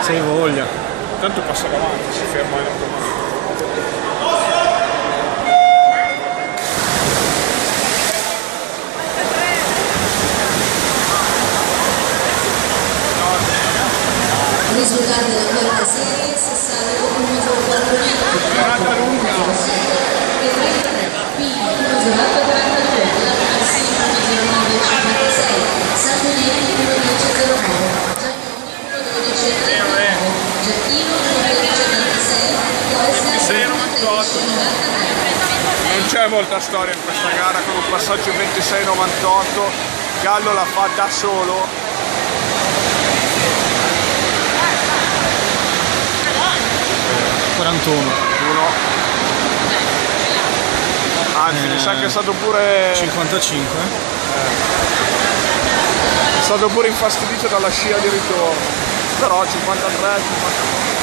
Se hai voglia. Tanto passa davanti, si ferma in automatico. Risultato della quarta serie, Sassari con 1-4 Giornata lunga. e 33, Pini 1-42, Larrassi 1-09-56, Santonelli 1-10-09, Giagnoni 1-12-39, Giacchino 1-12-86, Coesta 1-13-93. Non c'è molta storia in questa gara con un passaggio 26-98, Gallo la fa da solo. 41. Anzi, mi sa che è stato pure 55. è stato pure infastidito dalla scia di ritorno. Però 53, 54.